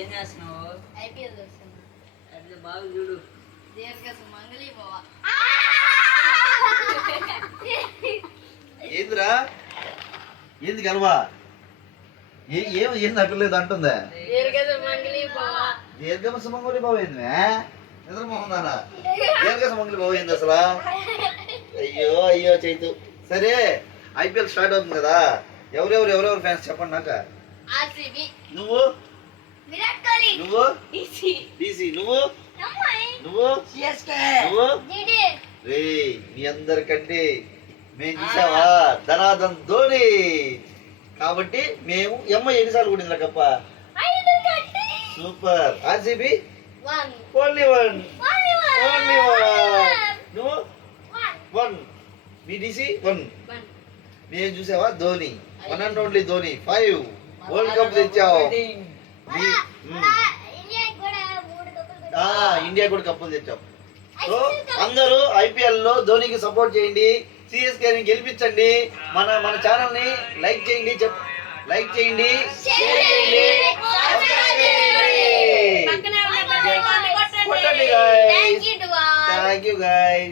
ఏం చేస్తున్నావు? ఐపీఎల్ చూస్తున్నా. అట్లా బాగా చూడు. దీర్ఘ సుమంగళి భవ. ఏందిరా ఏంది గెలవా ఏంది అక్కర్లేదు అంటుందా? దీర్ఘ సుమంగళి భవ. దీర్ఘ సుమంగళి బాబు ఏంది నిద్రమోహందానా? దీర్ఘ సుమంగళి బాబు ఏంది అసలు? అయ్యో అయ్యో చైతు. సరే ఐపీఎల్ స్టార్ట్ అవుతుంది కదా, ఎవరెవరు ఫ్యాన్స్ చెప్పండి నాకు. ఆర్సీబీ. నువ్వు విరాట్ కోహ్లీ. నువ్వు డీసీ. డీసీ. నువ్వు ముంబై. నువ్వు సిఎస్కే. నువ్వు జీటీ. రే మీ అందరికంటే మేము చూసావా ధనాధన్ ధోని కాబట్టి మేము ఎన్నిసార్లు కొట్టిందిరా కప్ప? 5 కట్టి. సూపర్. RCB 1 only one. నువ్వు 1. బీడీసీ 1. మేము చూసావా Dhoni 1 and only Dhoni 5 world cup తెచ్చావు. ఇండియా కూడా కప్పులు తెచ్చావు. సో అందరూ ఐపీఎల్ లో ధోనికి సపోర్ట్ చేయండి, సిఎస్కే ని గెలిపించండి. మన ఛానల్ ని లైక్ చేయండి, లైక్ చేయండి, షేర్ చేయండి, సబ్స్క్రైబ్ చేయండి. కొట్టండి guys. Thank you guys.